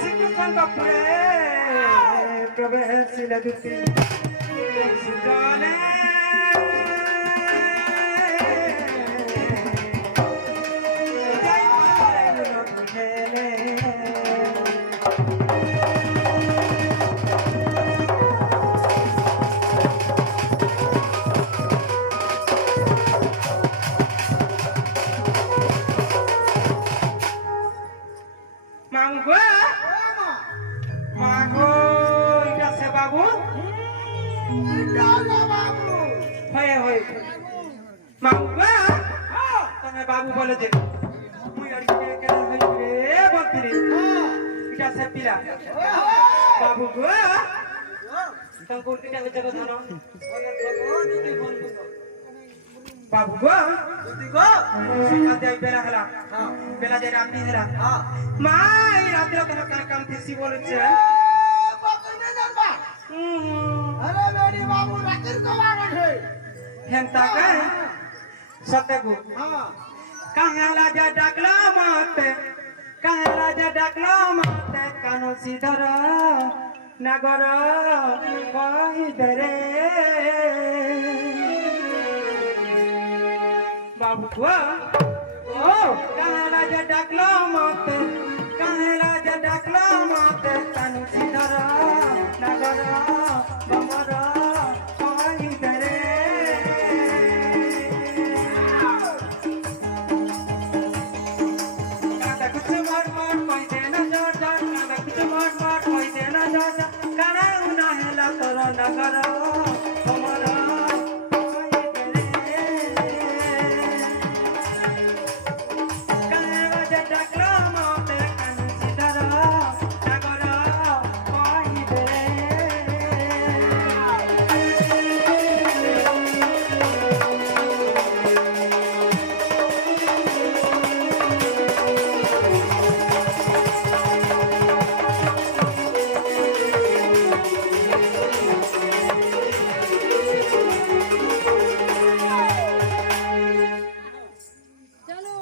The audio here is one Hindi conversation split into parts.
Sikhukan bapure प्रवेश लदुती सुजाने बाबू बोले जे मुई अड़के के हई रे बकरी इटा से पिला बाबू गो तंको इटा के जगह धरो बाबू गो सिखा दे बेला हला बेला जे राती हला माई राती तोर काम थेसी बोले छे बकरी ने जानबा अरे बेड़ी बाबू राती को बाबू छे हेंता के सत्य को हां कहाँ राजा डाकला माते कानो सीधर नगर कही दरे बाबू को ओ कहाँ राजा डाकला माते कानो सीधर नगर कमर कही दरे नगर कमर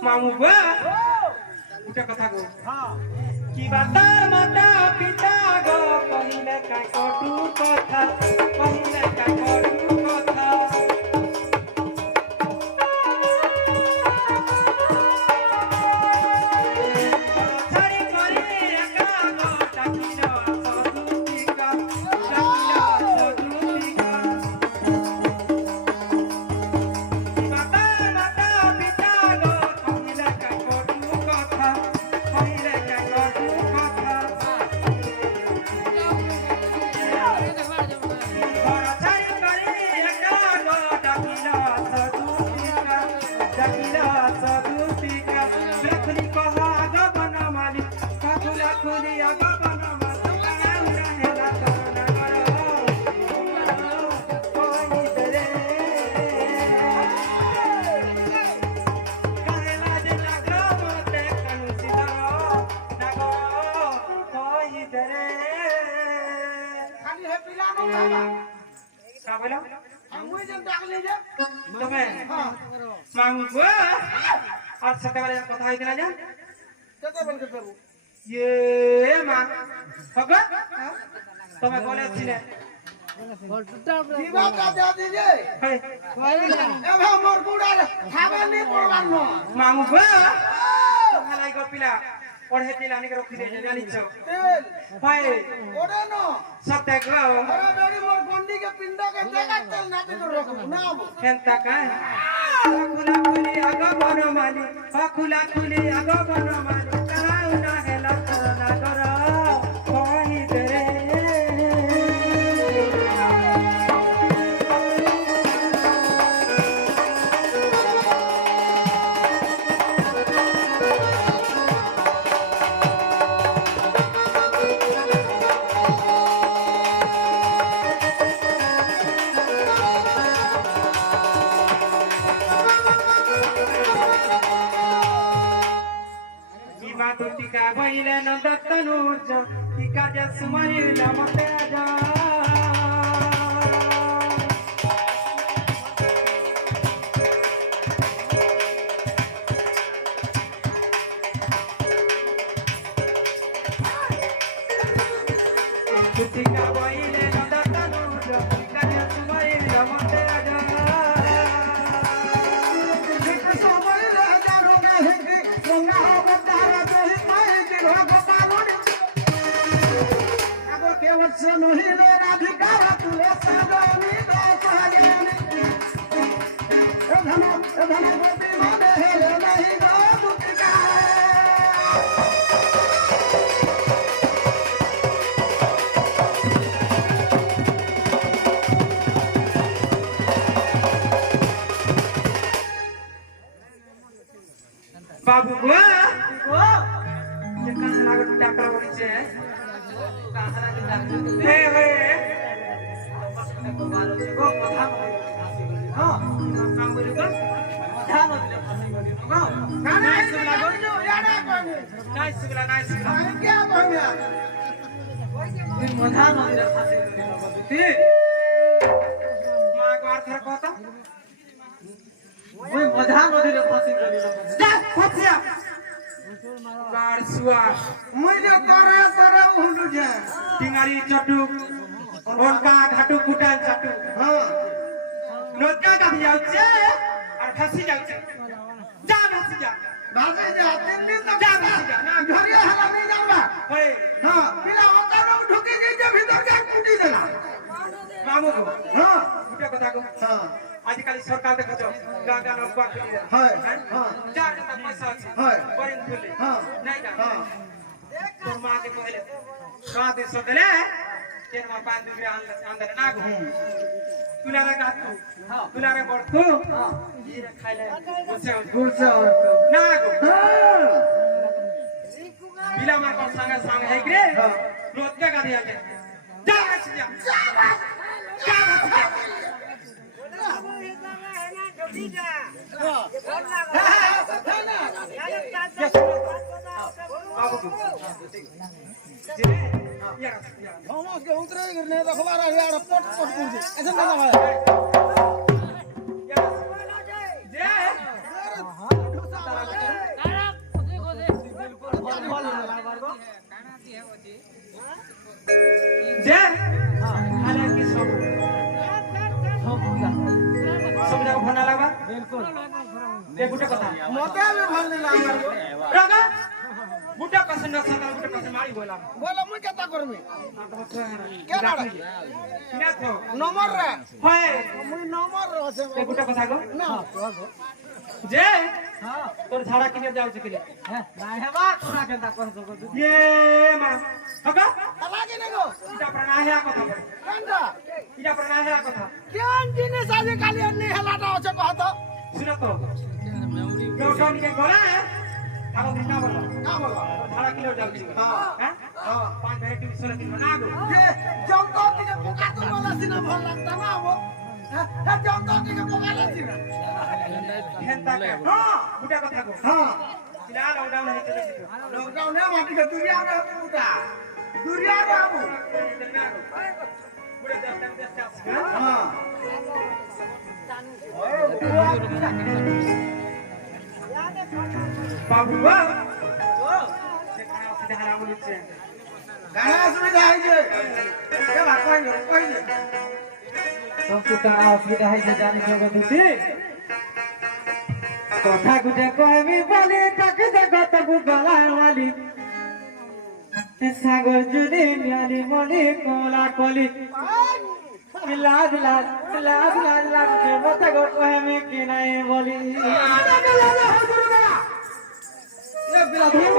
मामू गो उठा कथा गो हां की बात माता पिता गो कहिले का कटु कथा कहिले का कटु कथा छाड़ी करे एका गो टाकिलो सदुतिका मांगो और सत्य वाले कथा होई दिना जा केते बोल के प्रभु ये मां होगा तमे बोले छिले जीवा का दे दीजिए ए भा मोर बुड़ा खाबा नहीं पड़वान न मांगो मलाई को पिला पढ़े पिला नहीं रखी दे जानी छ तेल भाई ओडे न सत्य को अरे बेड़ी मोर गंडी के पिंडा के जगह तेल नाटी तो रख ना केनता का खुला खुली आगा बनमाली खुला खुली आगा बनमाली काउ ना हेला करना कर कहि तेरे टीका भइले न दत्तनुज टीका जसमरी नमते आजा Kutika boile nanda tanu kanya sumai ramonte aja Kutika sumai raja roga hindi Rona avatara dohi mai jirha gopaloni Abo kevachya nohile radhikara tule sagani dosageni Edhana gopi mane hele nahi go Kutika बाबू बुआ ये कहां लागत डॉक्टर बोली छे कहां लागत डॉक्टर हे हे को मारो छे को कथा हां काम बोली को ध्यान दिले फसी गली को नाइ सुगला गयो याडा कोनी नाइ सुगला क्या बोलिया दिन मधा न दिले फसी गली मां को अर्थ कहता ওই মধা নদীরে ফাঁসি গলি যা ফাঁসিয়া গাড় সুয়া মুই যে করে তোরে উঠু যে টিঙারি চটুক ওনকা ঘাটু কুটান চাটু হ্যাঁ নদকা কাটি যাচ্ছে আর ফাঁসি যাচ্ছে যা ফাঁসি যা ভাসে যা তিন দিন তো যা ফাঁসি যা না ঘরে হালা নেই যাবা হয় হ্যাঁ পিলা ওটার ঢুকে গিয়ে ভিতর কে কুটি দেলা বাবু হ্যাঁ কুটা কথা কো হ্যাঁ आजकल सरकार देखो गाँव गाँव नौका खुली है चार जन पैसा अच्छी बरिंग खुली नहीं का तो माँ के पहले कहाँ दे सो दले केन माँ 5 रुपया अंदर ना गो तुलारे गातू तुलारे बढ़तू ये खाई ले गुलसे ना गो बिला माँ को संग है कि रोज क्या कर दिया के जा Thomas ke utre girne da khabara yaar pot purje ऐसा ना भाई जे हालांकि सब जगह भरना लगा बिल्कुल ये गुटे कथा मते में भरने लागा रगा गुटे पसंद सदा गुटे पसंद मारी बोला बोला मुई केता करबी क्या ना ना तो नंबर रे होय मुई नंबर रे से ये गुटे कथा को ना जे हां तोर झाड़ा किने जाउ छ केले हैं ना हेबा तोरा केता कर सको ये मा हगा लागे ने गो इटा प्रणा है कथा कंदा इटा प्रणा है कथा केन दिने साजे काली अन्नी हेलाटा होछ कहत सुन तो डॉक्टर के गोला है आगो बिना बोलो का बोलो झाड़ा किलो जाउ छ हां हां 5 भेटी 16 किलो ना गो ये जंतो के पोका तो वाला सिना भल लगता ना वो हे जंतो के पोका ला सिना हेंता के हां गुटे कथा को हां पिला लॉकडाउन है चले लॉकडाउन है माटी के दुनिया में पुटा दुनिया में आबू गुटे 10 हां बाबूआ देखा सीधा हरा बोली छे गाना सुविधा है जे के बात कोई जे तुम तो तारा असुविधा है जाने के बदुती कथा गुटे कहबी बोली तक जगत गला वाली सागर जुली न्याली मोली कोला कोली लाज लाज लाज लाज लाज के मत गो कहबी कि नहीं बोली ये बिला धर्म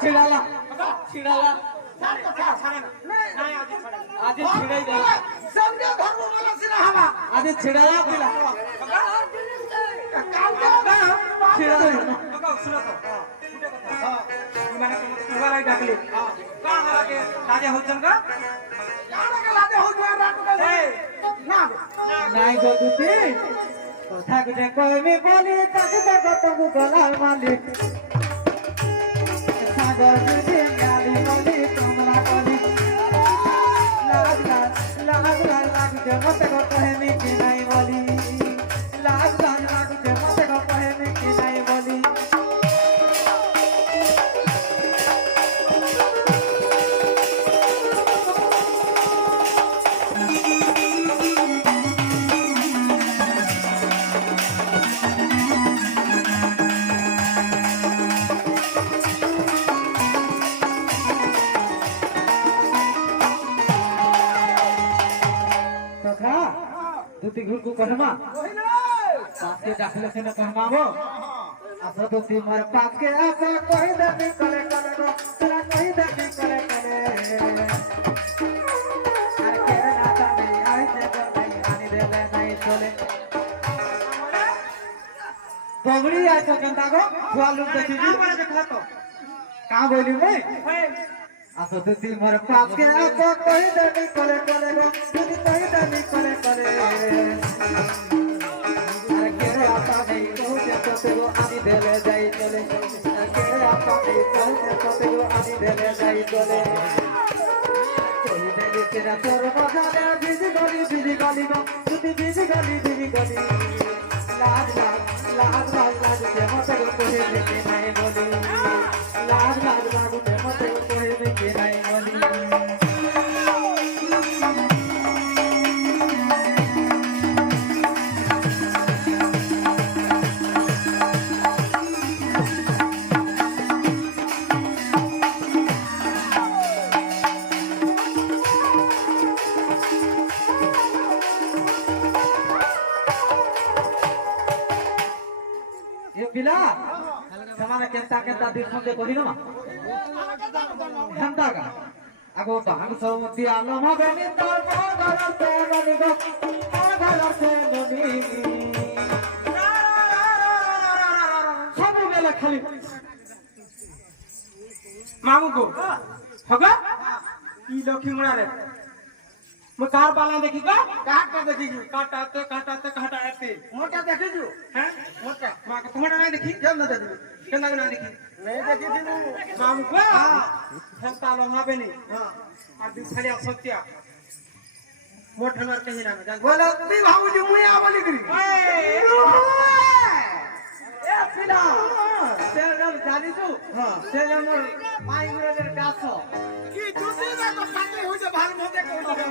छिड़ाला छिड़ाला आज छिड़ाई दे समझे धर्म वाला सिना हवा आज छिड़ाला बिला छिड़ाला सुनो तो हां माने तुम्हारा डाकली का हरा के राजा होचन का के लादे हो गया रात का ना नाई गो दुती कथा गुटे कहबी बोली तक जगत गला मालिक सागर जुदी गाली मोली कमला कोली लाज लाज लाज लाज लाज के मत गो कहबी कि नहीं बोली लाज लाज लाज के मत गो कहबी कि नहीं बोली তুই ঘুরকু কহমা কহিলে পাঁচকে ডাকলে সেটা কহমাবো আসো তো তুই মার পাঁচকে আসো কই দেবি করে করে গো তোরা কই দেবি করে করে আর কেরে না জানি আই যে বলে আনি দেবে নাই চলে বগড়ি আছো কেনতা গো ফুয়ালু দেখি কামড়ে দেখা তো কা বলি রে ভাই আসো তো তুই মার পাঁচকে আসো কই দেবি করে করে গো তুই কই দেবি করে করে আর কেরে আপা নেই কোতে কোতে গো আনি দেবে যাই চলে আর কেরে আপা নেই কোতে কোতে গো আনি দেবে যাই চলে কই দেবি তেরা তোর মজানে বিজি গলি গো তুই বিজি গলি লাগ লাগ লাগ লাগ লাগ যে মতে কোহে দেখে নাই বলি লাগ লাগ লাগ যে মতে কোহে দেখে নাই বলি ये पिला समाने केंता केंता दिखन दे कहिनो मा केंता का आगो भांग सौमती आलो मगनी तोर घर से ननी गो घर से ननी सब बेला खाली मामू को होगा ई लखी मुड़ा रे मैं कार बाला देखी का কাটা দেখি काटाते काटाते মোটা দেখিছু हैं মোটা मां को तुम्हारा नहीं देखी কেন দেখি केना ना देखी নেই দেখিছিলু मामू को हेंता लोहा बेनी হ্যাঁ আর দিন ছাড়িয়া সত্যিয়া মোটে মার কহি না জান বলে তুই ভাবুছি মুই আবলি করি ए पिला से जब जानी तू হ্যাঁ से जब पाई गुरे गाछ কি জুতি না তো ফাটে হইছে ভাল মতে কইছে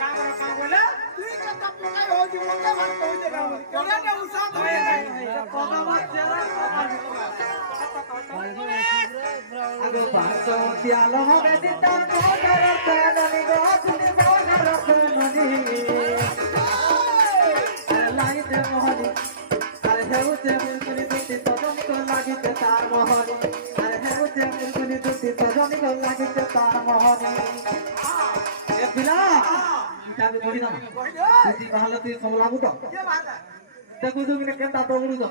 का बोले তুই কত পকাই হইছে মতে ভাল কইছে না করে না উসা ধরে कदा मार चला आगो पासो दियालो होगे दितार को डरते ननी गो तुनी गो डरते ननी लाई दे मोहनी अरे हेउते मुलकुनी तुती तजनी को लागिते तार मोहनी अरे हेउते मुलकुनी तुती तजनी को लागिते तार मोहनी ए पिला इटा भी बड़ी ना तुती कहले तुई सब लागू तो কে বাতা देखो तुमने केंता दौड़ू तो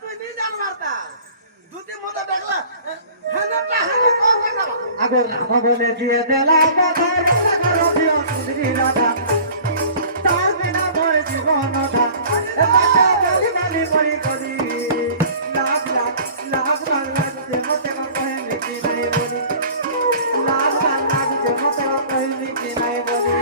তুই নি জান মারতা জুতি মতে দেখলা হেনাটা হেনে কম না আগর নাম বলে দিয়ে দেলা কথার করো দিও সুন্দরী রাধা তার বিনা বয় জীবন ধা এ মাতা গলি গলি পড়ি গলি লাভ লাভ লাভ লাভ যে মতে কহে মিটি নাই বলি লাভ লাভ যে মতে কহে মিটি নাই বলি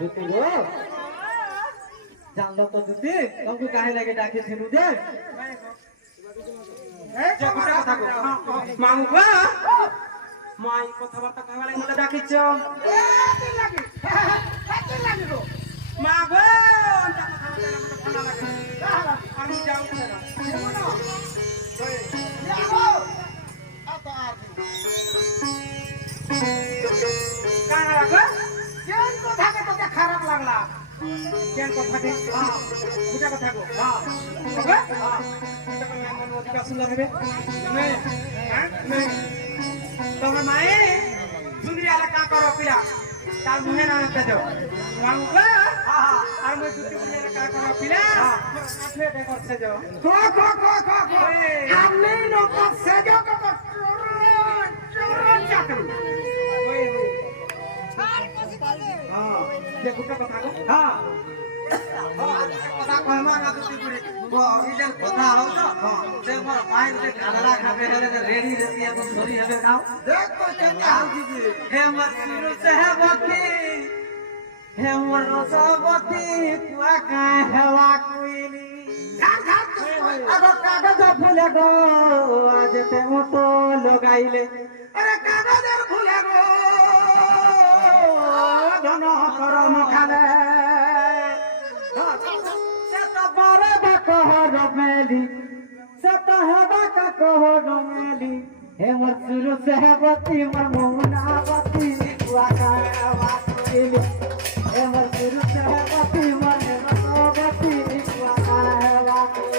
जुती गो जानलो तो जुती तुमको काहे लगे डाके थिलु जे যে গুটা কথা কো মামু को মাই কথাবার্তা কইবা লাগি মতে ডাকিছ এ লাগি এ লাগি গো মা গো অন্তা কথা বলতে মতে ঠান্ডা লাগে আমি যাও না যাও আত আর কানা লাগো কেন কথাকে তোকে খারাপ লাগলা কেন কথা কে গুটা কথা কো হবে মন অধিকার সুন্দর হবে নে হ্যাঁ নে তোমার মায়ে সুন্দরী আলা কা করো পিলা তার মুহে না আনতে যাও মামু গো আর মই দুটি মুহে কা করো পিলা কাঠে কে করতে যাও কো আমি লোক সেজো কো চোর চাকরি ওই হ্যাঁ যে গুটা কথা কো হ্যাঁ কথা কহমা না তুই পুরি গো ইজেন কথা হও তো সে মোর পাইন রে খাড়া খাবে হেলে রেডি রেডি এখন সরি হবে নাও দেখ তো কেমন আউজি हे मत सुनो सहबती हे मोर सबती तुआ का हेवा कुइनी अब कागज फुले गो आज ते मतो लगाइले अरे कागज কাজের ভুলে গো ধন করম খালে সে তো বারে কহর মেলি সে তো হেবা কহর মেলি হে মোর সুরু সেহবতী মোর মোহনাবতী কুয়াকাওয়াতিলি হে মোর সুরু সেহবতী মোর হেমতবতী কুয়াকাওয়াতিলি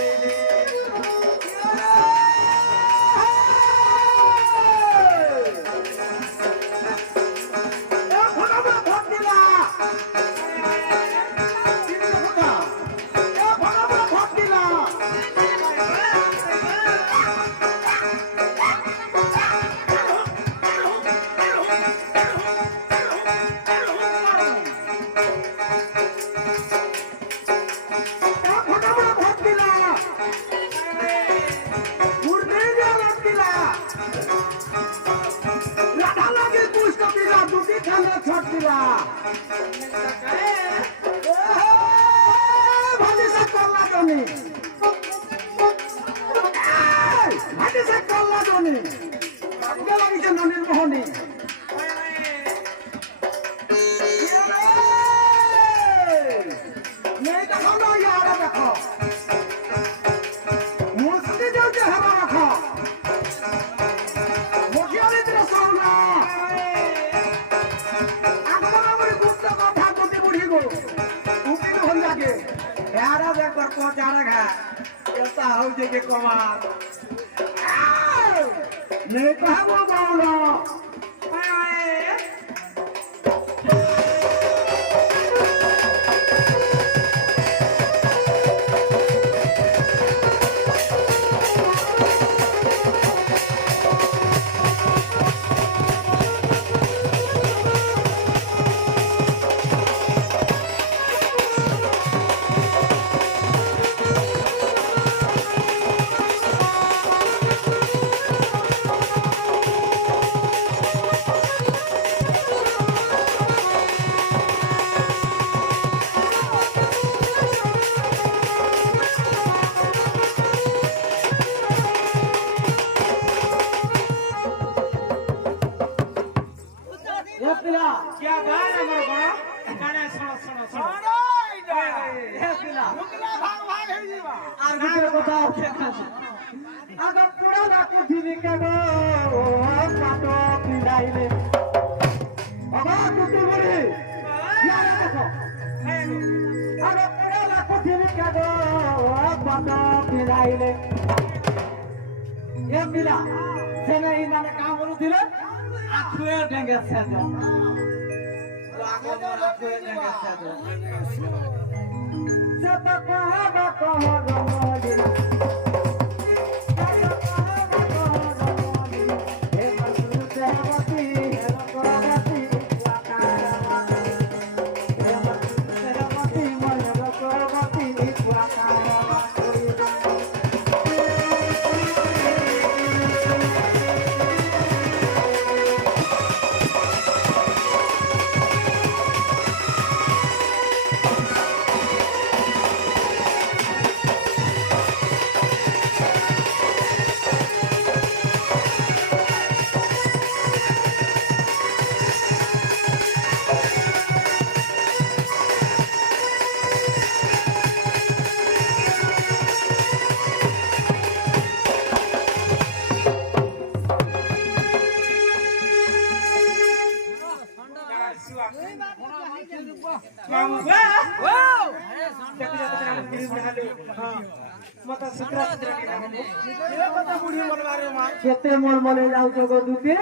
केते मोर मले जाऊ गो दुते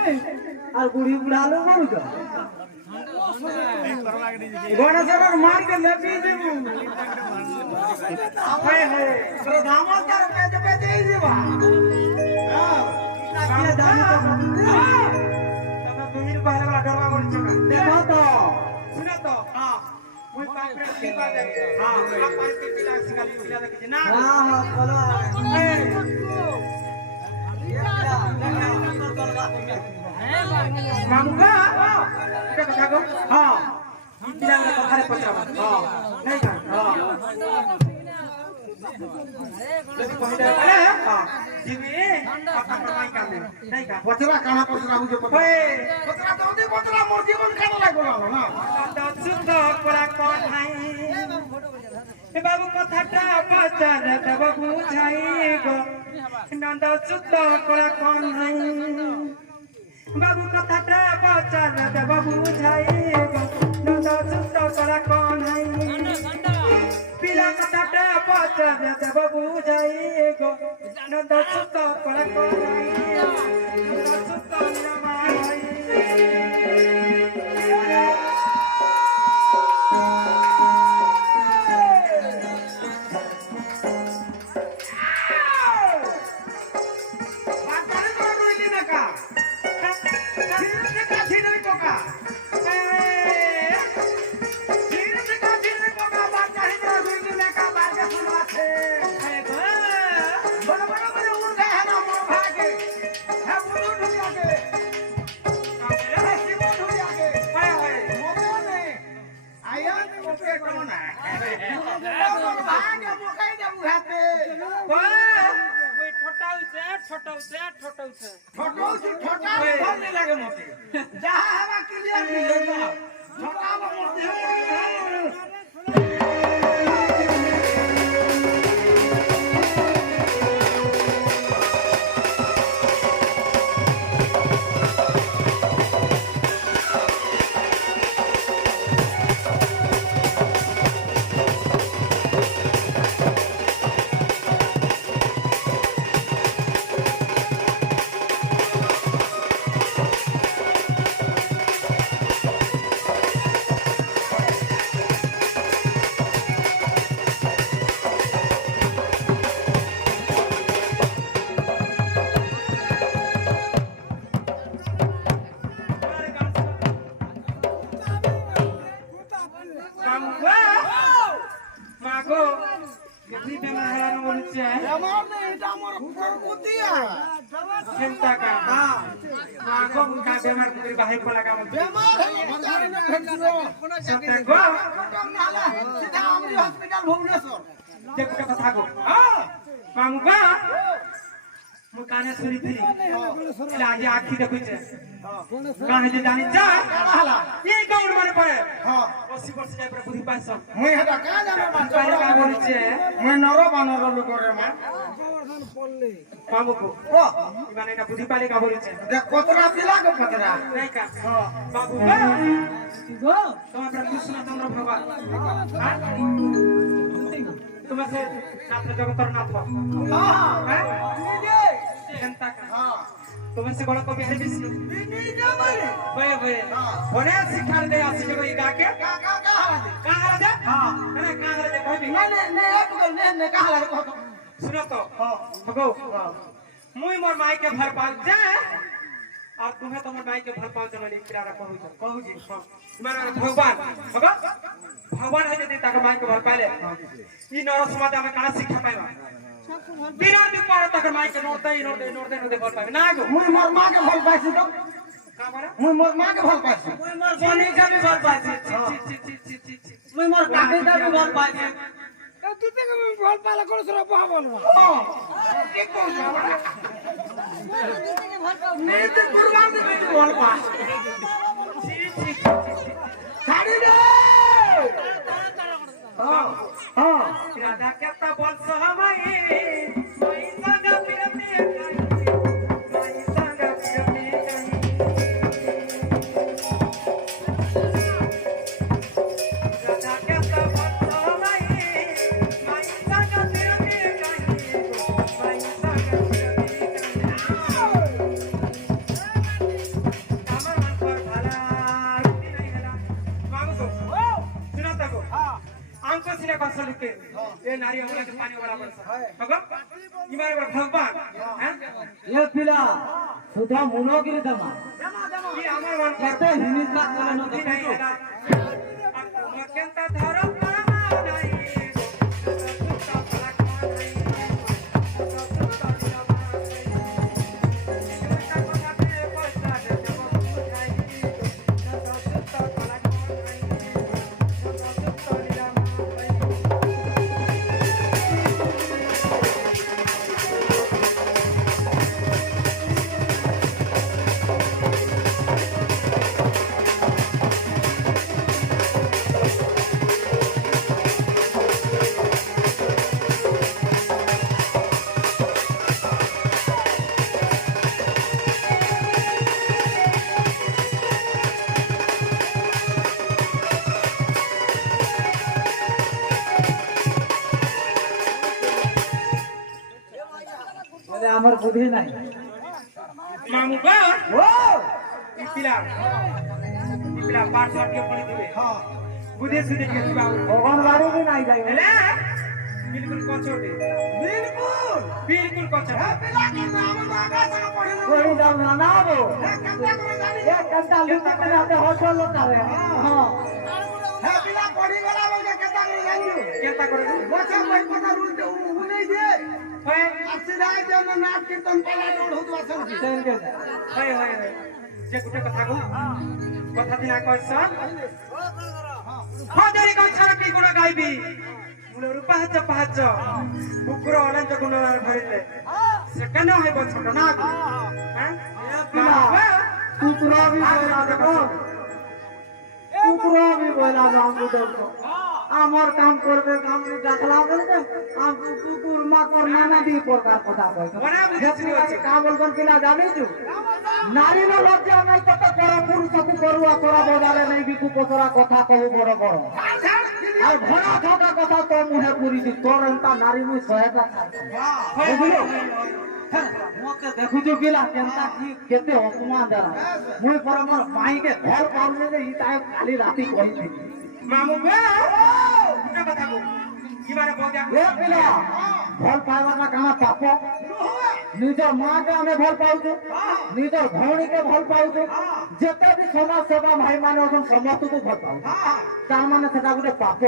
और बुढ़ी बुढ़ालो मारू जा गणेशर मार के लेपी देबू हाय हाय प्रधामा कर पे दे देबा हां ताके दानी तो तब तुम्ही पहले वाला करवा बोल चुका देखो तो सुनो तो हां मुई पापरे की बात है हां आप पास के पिला सिखाली पिला देख ना हां हां बोलो मामुका के कथा को हां पिला में कथा रे पचावा हां नहीं का हां যদি কহিলে বলে জিমি কথা প্রমাণ কানে নাই কা পচরা কানা পচরা বুঝে কথা ওই পচরা তো ওদি পচরা মোর জীবন কানা লাগলো না তো শুদ্ধ করা কোন নাই এ বাবু কথাটা পচার দেব বুঝাই গো নন্দ শুদ্ধ করা কোন নাই বাবু কথাটা পচার দেব বুঝাই গো নন্দ শুদ্ধ করা কোন নাই পিলা কথাটা পচার দেব বুঝাই গো নন্দ শুদ্ধ করা কোন নাই নন্দ শুদ্ধ নিরাময় মাগো এমনি বেমার হারানো বলছে আমার না এটা আমার করকুতিয়া চিন্তা কা মাগো কা বেমার করে বাহির পড়া কা বেমার হয়ে জানি না ভেটলো সত্যি গো নালা সিধা আমরি হসপিটাল ভুবনেশ্বর দেখো কথা গো মামু গো মু কানে শুনিଥିଲି আজ আখি দেখুছে কানে যে জানি যা হালা এই দৌড় মানে পড়ে হ্যাঁ 80 বছর যায় পরে বুঝি পাইছ মুই হেটা কা জানো পারে কা বলছে মুই নর বানর লোকরে মা মামু গো ও মানে এটা বুঝি পালে কা বলছে দেখ কতরা পিলা গো কতরা নাই কা বাবু গো তোমার কৃষ্ণ চন্দ্র ভগবান তোমার সে নাথ জগতর নাথ হ্যাঁ চিন্তা কা হ্যাঁ তোমার সে বড় কবি হরি বিষ্ণু বিনি যাবারে বয়ে বয়ে বনে শিক্ষার দে আসি যে এই গাকে কা কা কা হালা দে কাহারা দে হ্যাঁ আরে কাহারা দে কইবি না না না এক গল নে নে কা হালা কত শুনো তো হ্যাঁ ভগো মুই মোর মাইকে ভাল পাল যা আর তুমি তোমার মাইকে ভাল পাল জন্য লিখিরা কহুছ কহুছি মানে ভগবান ভগো ভগবান হয় যদি তাকে মাইকে ভাল পাইলে ই নর সমাজে আমি কানা শিক্ষা পাইবা দিনের দিন পরে তাকে মাইকে নড়তে ভাল পাইবে না গো মুই মোর মাকে ভাল পাইছি তো কামরা মুই মোর মাকে ভাল পাইছি মুই মোর বনিকে भी ভাল পাইছি মুই মোর কাকিকে भी ভাল পাইছি তুই থেকে ভাল পালা করেছ রে বাবা বলবো কি করছ নেতে কুরবান দিতে ভাল পা ছাড়ি দে হ্যাঁ রাধা কেতা বলছ হামাই মাই সাগা পিরতে কাই মাই সাগা পিরতে কাই রাধা কেতা বলছ হামাই মাই সাগা পিরতে কাই মাই সাগা পিরতে কাই আমার মন কর ভালা রুটি নাই হেলা মাগো শুনা তাকো आंको सिने कौशल के ये नारी हमला के पानी वाला बरसा भगवान इमारे पर भगवान हैं ये पिला सुधा मुनोगिरी दमा ये हमार वन कहते हिनिस का बोले न नहीं तो है मकेंता धरम परमा नहीं सुता फलक नहीं सुता फलक আমার বুদ্ধি নাই মামু গো ও পিলা পাঁচ সাত কে পড়ে দিবে বুঝে শুনে দিয়ে দিবা অঙ্গনবাড়ি भी নাই যাই হেলে বিলকুল কচোটে বিলকুল কচোটে পিলা কি নাম লাগা সঙ্গে পড়ে না कोई जाओ ना ना वो কেমন করে জানি ये कंटा लुटा के आते होटल करे हां হ্যাঁ পিলা পড়ি গলা বলকে কেতা করে জানি কেতা করে বছা ভাই কথা উল্টে উনে দে হয় আসিরাই জন্য নাট কীর্তন পালা দৌড় হতো আসল কি चल के হয় হয় যে গুটে কথা গো কথা দিনা কইছ হজারি কই ছাড়া কি গুণ গাইবি মুলর পাহাচ কুকুর অনন্ত গুণ ধরিলে সে কেন হইব ছোট না গো হ্যাঁ कुकुरा भी बोला देखो कुकुरा भी बोला हम देखो আমার কাম করবে কাম ডাকলা বলবে আম কুকুর মা করনা না দি প্রকার কথা কই কাম বলবেন কিনা জানিছু নারী র লজ্জা নাই কত বড় পুরুষকে করুয়া তোরা বজালে নাই বিকু পতরা কথা কহু বড় বড় আর ঘোড়া ঠকা কথা তো মুহে পুরি দি তোর এন্তা নারী মুই সহায়তা বুঝলো মতে দেখুছো কিলা কেনতা কি কেতে অপমান দেলা মুই পর আমার মাইকে ঘর পাউলে যে ইতাই খালি রাতি কই দি মামু গো গুটে কথা গো ইবারে বগা এ পিলা ভাল পাইবাটা কানা পাপ নিজ মাকে আমি ভাল পাউଛୁ নিজ ভଉଣୀকে ভাল ପାଉଛୁ ଯେତେ ବି ସମାଜ ସେବା ଭାଇ ମାନେ ଅଛନ୍ତି ସମସ୍ତଙ୍କୁ ଭଲ ପାଉଛୁ ତାର ମାନେ ସେଟା ଗୋଟେ ପାପ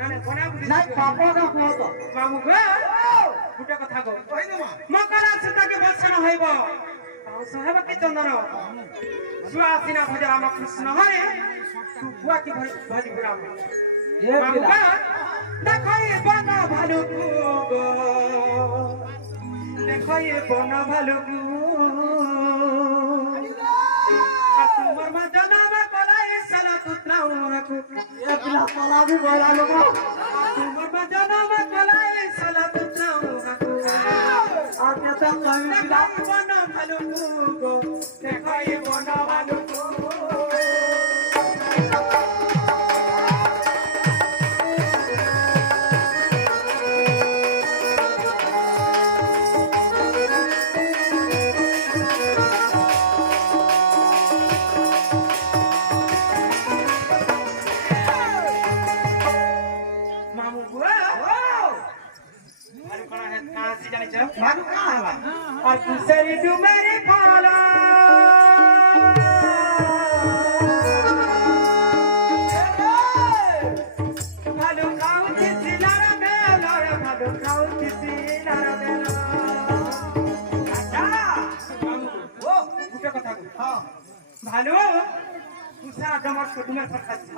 কানে কোনা বুঝি ନାଇଁ ପାପ ନା କୁହ ତ মামু গো গুটে কথা গো মকরা সুতাকে বসন হইব সহেব কি চন্দন সুয়া সিনা ভজ রাম কৃষ্ণ হরে সুয়া কি ভজ রাম ଏ মামু ପିଲା গো দেখই বন ভালুকু গো দেখই বন ভালুকু আর তোমার মা জনম কলাই সালা পুত্রাও রাখু ଏ ପିଲା ତଲା ବି ବଇଲା ଲୋକ তোমার মা জনম কলাই সালা পুত্রাও রাখু ଆଉ କେତେ କହିବି ପିଲା দেখই বন ভালুকু গো দেখই বন ভালুকু মামু গো ভালু কোনা হে কাছি জানিছ ভালু কা হলা আর কুসরি ডুমেরি ফালা ভালু খাউছি সিলার বেলার ভালু খাউছি সিলার বেলা আচ্ছা মামু ও গুটে কথা গো হ্যাঁ ভালু কুসা ডমর ডুমের ফটকাছি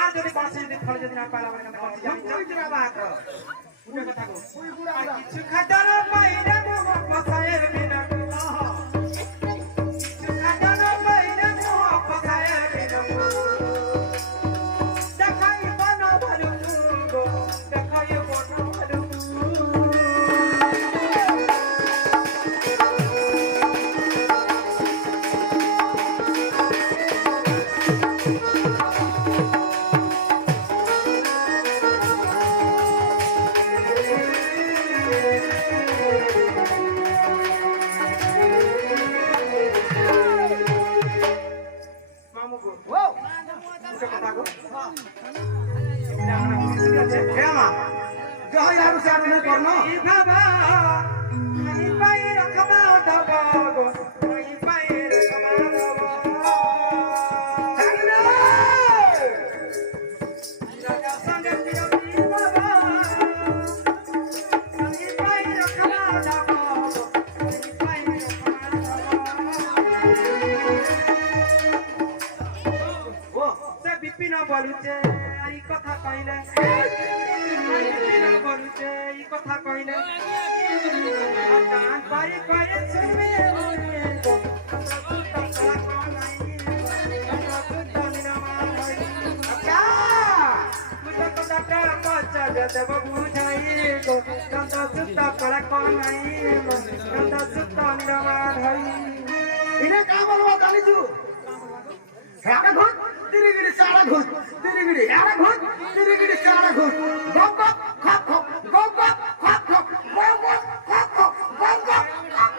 আর যদি পাশে যদি ফল যদি না পালা বলে না পাচ্ছি জানিছ কই দিরা বাত গুটে কথা গো আর কিছু খাদার মাইরে মুহ পসায়ে বিনা কিছু খাদার মাইরে মুহ পসায়ে বিনা দেখাই বন ভালু গো দেখাই বন ভালু মামু গো ও গুটে কথা গো এটা আমরা বুঝি আছে কেমা জয় আর সার নে করনো ই বাবা এই পাই রাখবা দাবা গো এই পাই রাখবা দাবা রাজা সঙ্গে প্রিয় বাবা এই পাই রাখবা দাবা এই পাই রাখবা ও সে বিপিন বলুছে এই কথা কইলে বিপিন বলুছে এই কথা কইলে কান পারি করে শুনবে আচ্ছা দেব বুঝাই গো কান্দ সুত কলা কনাই কান্দ সুত নিরমা ধই ইনে কা বলবো জানিছু একটা ঘুষ তিরিগিরি চারা ঘুষ তিরিগিরি একটা ঘুষ তিরিগিরি চারা ঘুষ গপ গপ খপ খপ গপ গপ খপ খপ গপ গপ খপ খপ গপ গপ খপ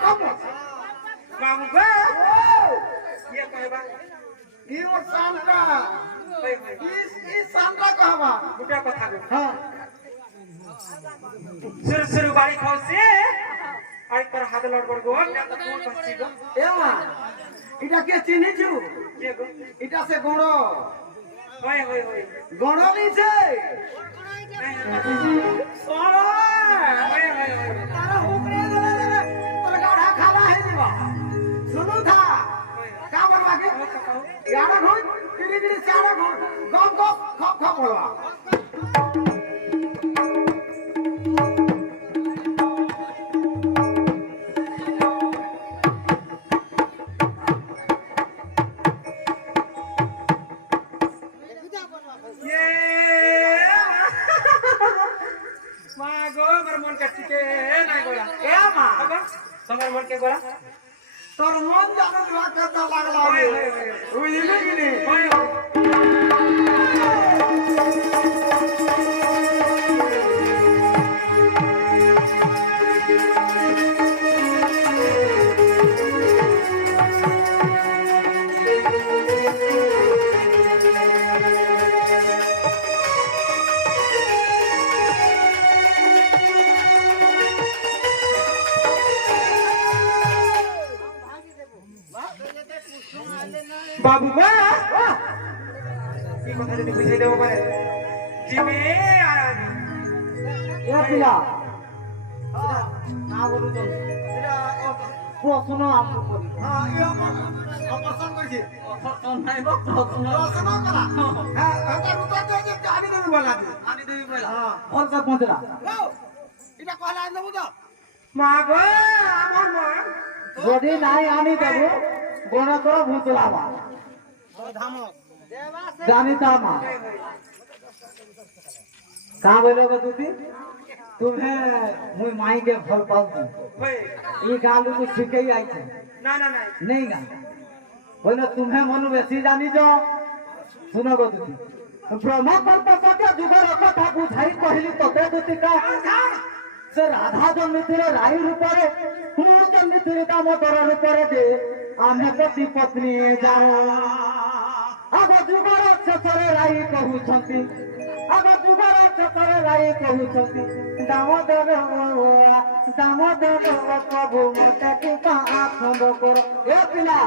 হাতে লড় গো তো কোন করছি গো এ মা এটা কে চিনিছু কে গো এটা সে গড় ওই ওই ওই গড় নিছে সোনা ওই ওই ওই তারা হুকরে দেলে তোর গাড়া খালা হে দিবা শুনু থা কামর লাগে গাড়া ঘুর ধীরে ধীরে চাড়া ঘুর গম গম খপ খপ বলবা তোমার মন কে গোলা তোর মন জানো কথা লাগলা বুঝলি কি নে বাবু বা কি কথা যদি বুঝিয়ে দেবো পারে জিমে এ পিলা না বলু তো এটা প্রশ্ন আমু করি হ্যাঁ এই অপছন্দ কইছি নাই বা প্রশ্ন রচনা করা হ্যাঁ এটা উত্তর দে যে আমি দেবি বলা দে আনি দেবি বলা হ্যাঁ অর্থাৎ মজরা যাও এটা কলা আন দেবো তো মা গো আমার মা যদি নাই আনি দেব গণ করে ভূতলাবা ধামক জানি তা মা का बोले गो दीदी तुम्हें मुई माई के भल पाऊँ ওই ये गालू को सीखे ही आई थे না না না नहीं गा बोले तुम्हें मनु बेसी जानी जो सुनो गो दीदी ब्रह्म कल्प सत्य जुगर कथा बुझाई कहली तते दीदी का से राधा जन्मी थिले राई रूपरे मु जन्मी थिले दामोदर रूपरे जे आमे पति पत्नी जानो अब जुगर शेषरे राई कहउछंती अब जुगर शेषरे राई कहउछंती दामोदर प्रभु मते कृपा आखंड कर ए पिला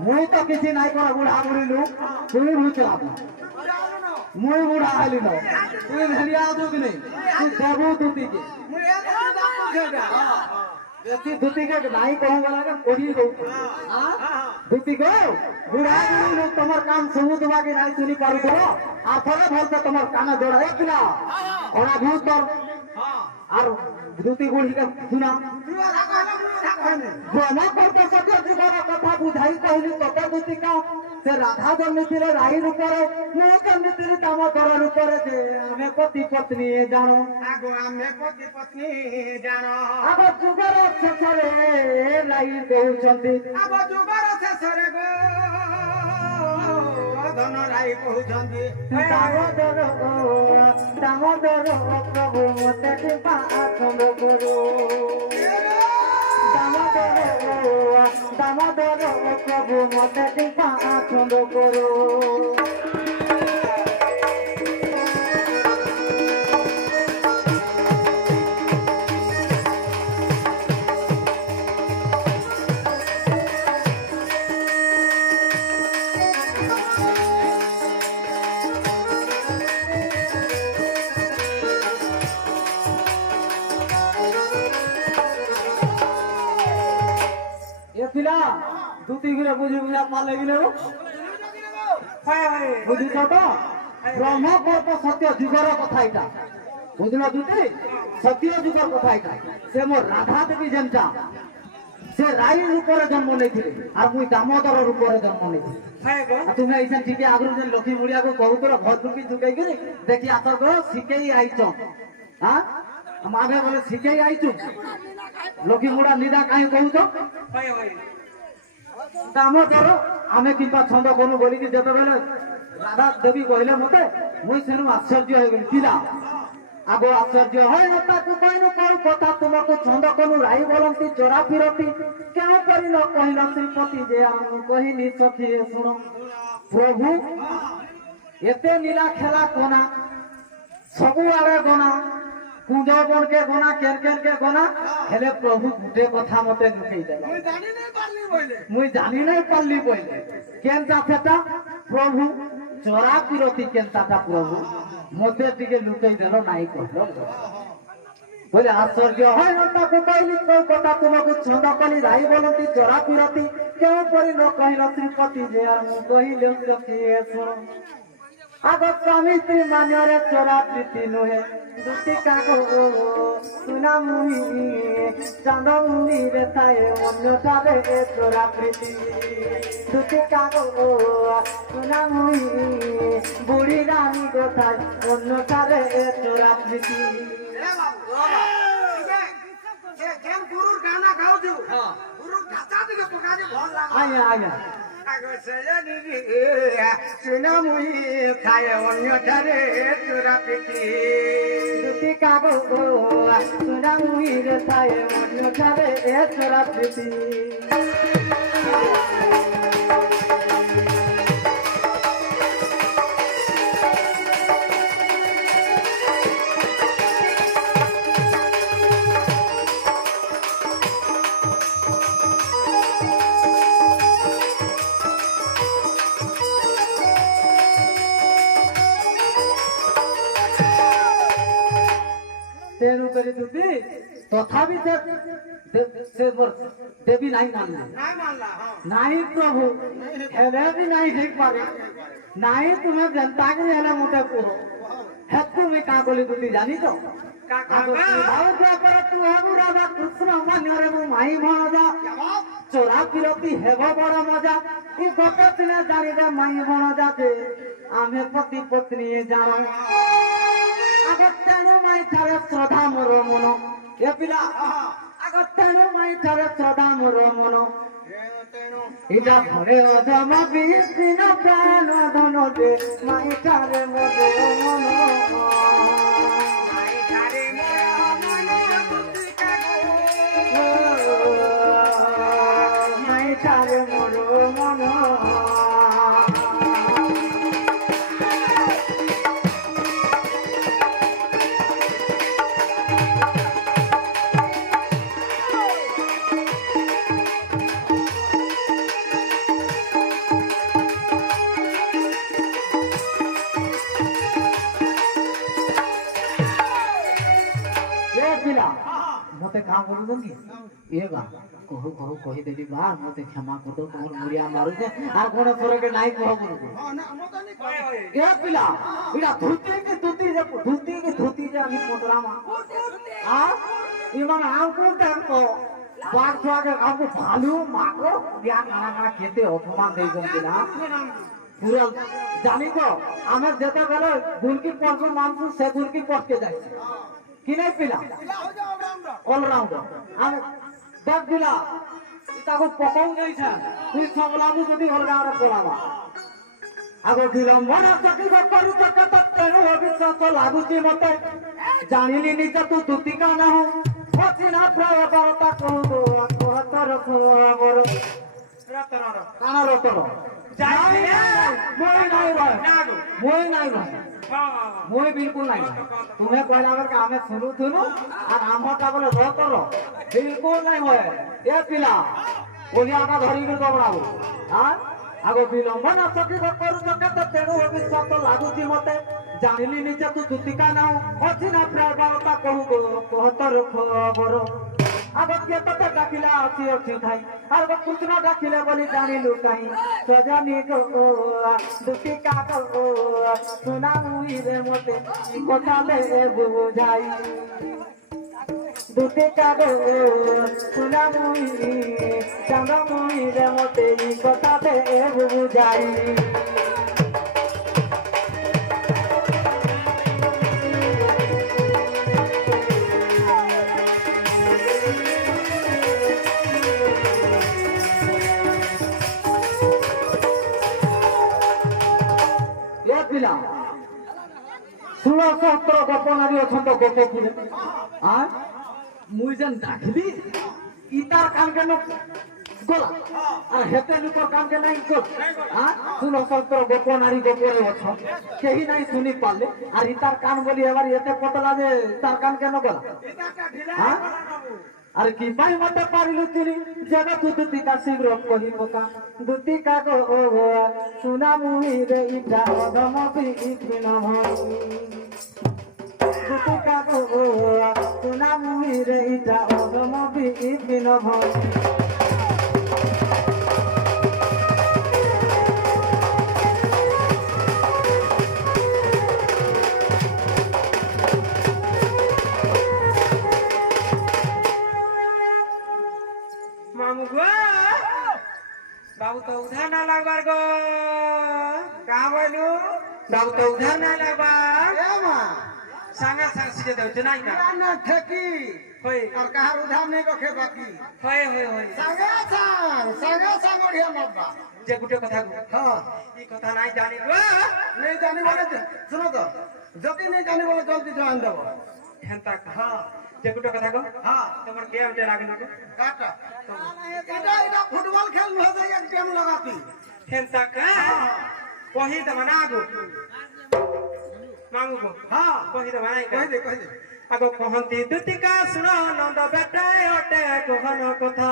मुई तो किसी नहीं कर बुढ़ा बुढ़ी लोग तुई भूचला मुई बुढ़ा हली न तुई भेलिया दो कि नहीं तू देबू दूती के बेसी दूती के नहीं कहू वाला के कोडी कहू हां दूती को बुढ़ा बुढ़ी लोग तमर काम सुनु दबा के नहीं सुनी पारू तो आ थोड़ा भल से तमर कान जोड़ा ए पिला ओना भूत कर আর দুতি গুড়িকে শুনা ব্রহ্ম করতে সত্য জীবন কথা বুঝাই কহিলি তত দুতিকা সে রাধা জন্মিছিলে রাই রূপরে মু জন্মিଥିଲି দামোদর রূপরে যে আমি পতি পত্নী জানো আগো আমি পতি পত্নী জানো আগ যুগর শেষরে রাই কହୁଛନ୍ତି আগ যুগর শেষরে গো ধন রাই কହୁଛନ୍ତି দামোদর প্রভু মতে কৃপা আখন্দ করু দামোদর প্রভু মতে কৃপা আখন্দ করু পিলা দুটি গিলে বুঝি বুঝা পালে গিলে হয় হয় বুঝিছ তো ব্রহ্ম কল্প সত্য যুগর কথা এটা বুঝল দুটি সত্য যুগর কথা এটা সে মোর রাধা দেবী যেনটা সে রাই রূপরে জন্ম নেইছিলে আর মুই দামোদর রূপরে জন্ম নেইଥିଲି হয় গো তুমি এইসেন ঠিকই আগুন যে লক্ষ্মী মুড়িয়া কো কহুতর ভদ্রুকি ঝুকাই গরি দেখি আতর গো শিখেই আইছ হ্যাঁ আমি বলে শিখেই আইছু লক্ষ্মী মুড়া নিদা কাই কহুছ হয় হয় দামোদর আমি কিংবা ছন্দ কোন বলিকি যেতবেলে রাধা দেবী কহিলে মতে মুই সেনু আশ্চর্য হয়ে গেলি পিলা আগ আশ্চর্য হয় না তাকে কইন কোন কথা তোমাকে ছন্দ কোন রাই বলন্তি চোরা ফিরতি কেউ করি ন কহিল শ্রীপতি যে আমি কহিলি সখী শুণ প্রভু এতে নীলা খেলা কোনা সবু আড়ে গনা কুঁজ বনকে গোনা কেন গোনা হেলে প্রভু গুটে কথা মতে লুকেই দেল মুই জানি নাই পারলি বলে মুই জানি নাই পারলি বইলে কেনটা সেটা প্রভু চোরা বিরতি কেনটাটা প্রভু মতে টিকে লুকেই দেল নাই কইল বলে আশ্চর্য হয় না তাকে কইলি কই কথা তোমাকে ছন্দ কলি রাই বলতি চোরা বিরতি কেউ পরি ন কহিল শ্রীপতি যে আর মু কহিল সখিয়েছো আগ স্বামী স্ত্রী মানরে চোরা প্রীতি নহে দুটি কাগো সুনা মুই চাঁদ মুনিরে তায়ে অন্যটারে চোরা প্রীতি দুটি কাগো সুনা মুই বুড়ি রানী গোথায় অন্যটারে চোরা প্রীতি এ বাবু কেন গুরুর গানা গাও দিও গুরুর গাতা দিকে তোকা যে ভাল লাগে আয়া আয়া আগো সজনি সুনা মুই খায় অন্যটারে তোরা পিটি দুটি কাগো সুনা মুনিরে তায়ে অন্যটারে চোরা প্রীতি তেরু করে দুটি তথাপি সে দেবী নাই মানলে নাই মানলা হ্যাঁ নাই প্রভু হেলে বি নাই ঠিক পারে নাই তুমি জনতা কে হেলে মতে পুরো হে তুমি কা বলি দুটি জানি তো তু হেবু রাধা কৃষ্ণ মান্যরে মু মাই ভণজা চোরা বিরতি হেব বড় মজা ই গত দিনে জানিবে মাই ভণজা যে আমি পতি পত্নী জানো আগে তেণু মাই ঠারে শ্রদ্ধা মোর মন এ পিলা আগে তেণু মাই ঠারে শ্রদ্ধা মোর মন এটা ঘরে অধম বিষ্ণ প্রাণ ধন দে মাই ঠারে মোর মন মাই ধারে মোরা মনে বুদ্ধি কাগো মাই ঠারে মোর মন मते काम करू दूंगी ये बा कही देली बा मते क्षमा कर दो तुम मुरिया मारू जे आर कोन थोरे के नाही कहो बोलू হ্যাঁ না মত নি ए पिला इडा धुती के धुती जे আমি পোতরামা आ ইমান আউ কোন দেখো বাঘ ছাগে আমকো ভালু মাগো বিয়া কানা খেতে অপমান দেই গম কিনা পুরা জানি তো আমার যেতে গেলে বুলকি পরশু মানসু সে বুলকি পড়তে যাইছে কি নাই পিলা ইলা হই যাও আমরা অলরাউন্ডার আমি দেখ দিলা তাকে পকাও যাইছে তুই সবলাবু যদি অলরাউন্ডার পড়াবা আগো বিলম্বন চাকিব করি তকত তেণু ভবিষ্যৎ লাগুছি মতে জানিলি নিজ তু দুতিকা নাহু অচিনা প্রায় বারতা কহু আকহতর খবর কানা রতর যাই মই নাই ভাই না গো মই নাই ভাই হ্যাঁ মই বিলকুল নাই তুমি কইলা বের আমি শুনু আর আমটা বলে রতর বিলকুল নাই হয় এ পিলা ওলিয়াটা ধরি গিয়ে দবড়াবো হ্যাঁ আগো বিলম্বন চাকিব করি তকত তেণু ভবিষ্যৎ লাগুছি মতে জানিলি নিজ তু দুতিকা নাও অচিনা প্রায় বারতা কহু আকহতর খবর আগত তত ডাকিলা আছি অছি ঠাই আর কৃষ্ণ ডাকিলে বলি জানিলু কাহি সজনী গো দুতিকা গো সোনা মুইরে মতে কথা লে বুঝাই দুতিকা গো সোনা মুই চাঁদ মুইরে মতে কথা লে বুঝাই পিলা 1617 গপ নারী অছন্ত গোপপুরে আর মুই যেন ডাকলি ইতার কান কেন গলা আর হেতে লুকর কাম কে নাই কর হ্যাঁ শুনো সত্র গোপন নারী গোপরে অছ কেহি নাই শুনি পারলে আর ইতার কান বলি এবার এতে পতলা যে তার কান কেন গলা হ্যাঁ আরে কি পাই মতে পারিলু তিনি জগৎ দুতিকা শীঘ্র কহি পকা দুতিকা গো ও সুনা মুহি রে ইটা অদম বিপিন দুতিকা গো ও সুনা মুহি রে ইটা অদম বিপিন मामू गो बाबू तो उधार ना लगवार गो कहाँ बोलू बाबू तो उधार ना लगवार सांगा सांग सीधे दो जनाई का ना ठेकी होय और कहार उधार नहीं रखे बाकी होय होय होय संगे संग बढ़िया मब्बा जे गुटे कथा गो हाँ ई कथा नहीं जानी गो नहीं जानी बोले सुनो तो जल्दी नहीं जानी बोले जल्दी जान दो हेंता का हां जे गुटे कथा गो हाँ तमर के उठे लागलो गो काटा इटा फुटबॉल खेल में हो एक टीम लगाती हेंता का कही त बना गो मामू गो हाँ कही त बनाई का कह दे आगो कहंती दुतिका सुनो नंद बेटा ओटे गहन कथा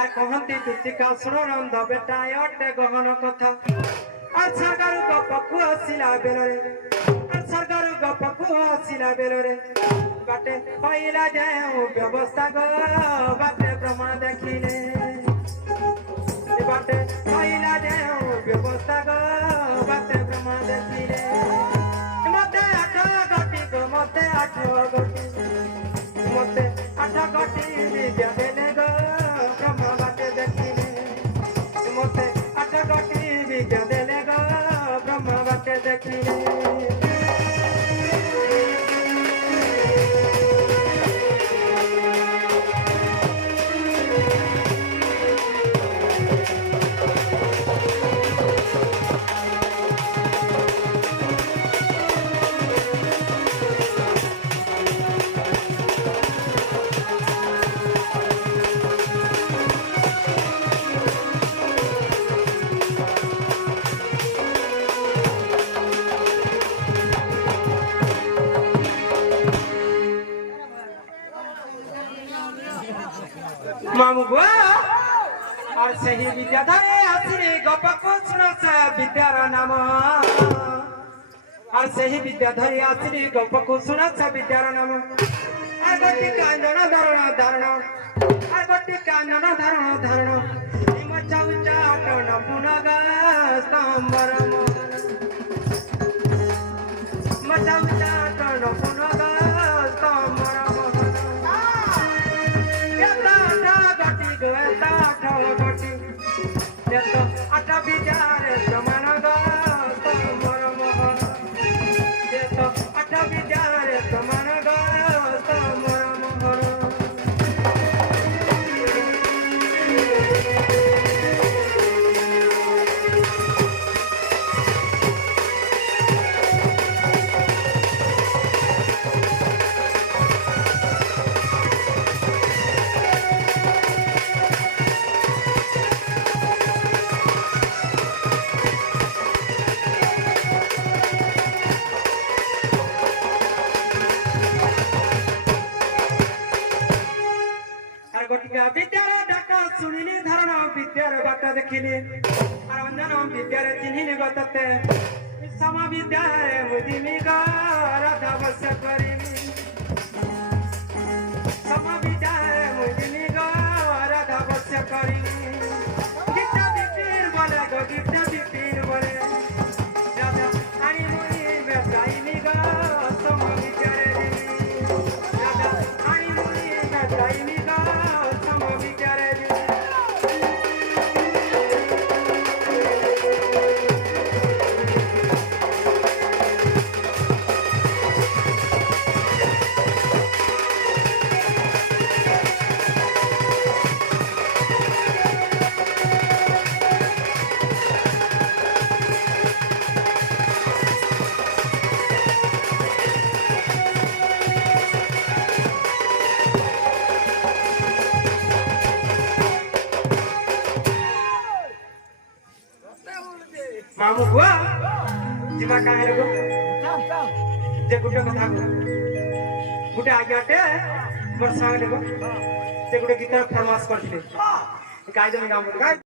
আর কহন্তি দুতিকা শুনো নন্দ বেটা ওটে গহন কথা আর সরকার গপকু আসিলা বেলরে আর সরকার গপকু আসিলা বেলরে বাটে হইলা যাও ব্যবস্থা গো বাটে প্রমাণ দেখিলে বাটে হইলা যাও ব্যবস্থা গো বাটে প্রমাণ দেখিলে মতে আঠ গটি গো মতে আঠ গটি মতে আঠ গটি বিদ্যা দেলে গো ব্রহ্ম বাটে দেখিলে মতে আঠ গটি বিদ্যা দেলে গো ব্রহ্ম বাটে দেখিলে मामू गो और सही विद्याधरे आसिरे गपको सुनस विद्यार नाम और सही विद्याधरे आसिरे गपको सुनस विद्यार नाम आगति कांदन धरण धारण आगति कांदन धरण धारण हिम चौचाटन पुनग स्तंभरम मचौचाटन पुनग स्तंभरम আটা বিজারে প্রমাণ গমর মোহন আটা বিজারে প্রমাণ গমর মোহন विद्यार डाका सुनिले धारण विद्यार बाटा देखिले और अंजन विद्यार चिन्हिले गतते सम विद्यार मुदिमी राधा बस करिनी सम विद्यार मुदिमी राधा बस करिनी गीता बिपिर बोले गो गीता बिपिर बोले राधा आणि मुनी बेसाईनी ग सम विद्यार दिनी राधा आणि मुनी बेसाईनी ମାମୁ ବୁଆ ଯିବା କାହିଁରେ ଗো ଯେ ଗୋଟେ କଥା ଗো ଗୋଟେ ଆଜ୍ଞାଟେ ମୋର ସାଙ୍ଗରେ ଗो ସେ ଗୋଟେ ଗୀତର ଫରମାସ କରିଥିଲେ ଗାଇଦେମି ଗାଁ